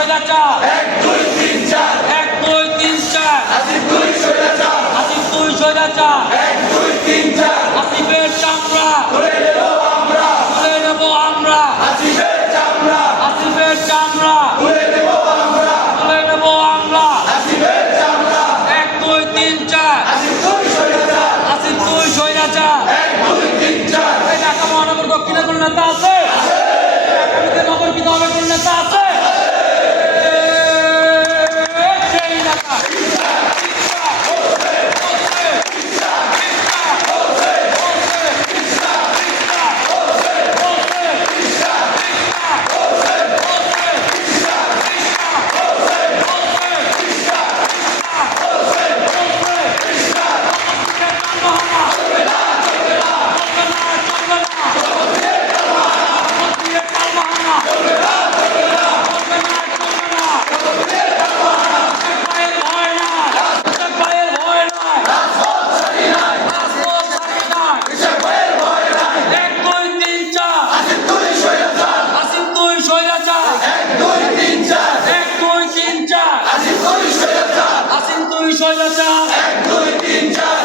স্বৈরাচার 1 2 3 4 1 2 3 4 আসিফ 2 স্বৈরাচার আসিফ 2 স্বৈরাচার 1 2 3 4 আসিফের চামড়া তুলে নেব আমরা তুলে নেব আমরা আসিফের চামড়া আসিফের চামড়া তুলে নেব আমরা তুলে নেব আমরা আসিফের চামড়া 1 2 3 4 আসিফ 2 স্বৈরাচার আসিফ 2 স্বৈরাচার 1 2 3 4 এই ঢাকা মহানগর দক্ষিণে কোন নেতা আছে? ঢাকা নগরপিত হবে কোন নেতা আছে? সেই নেতা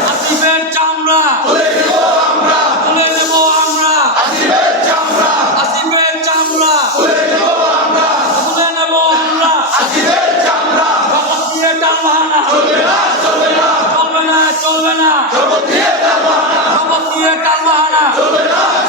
আসিফের চামড়া তুলে নেব আমরা আসিফের চামড়া তুলে নেব আমরা চলবে না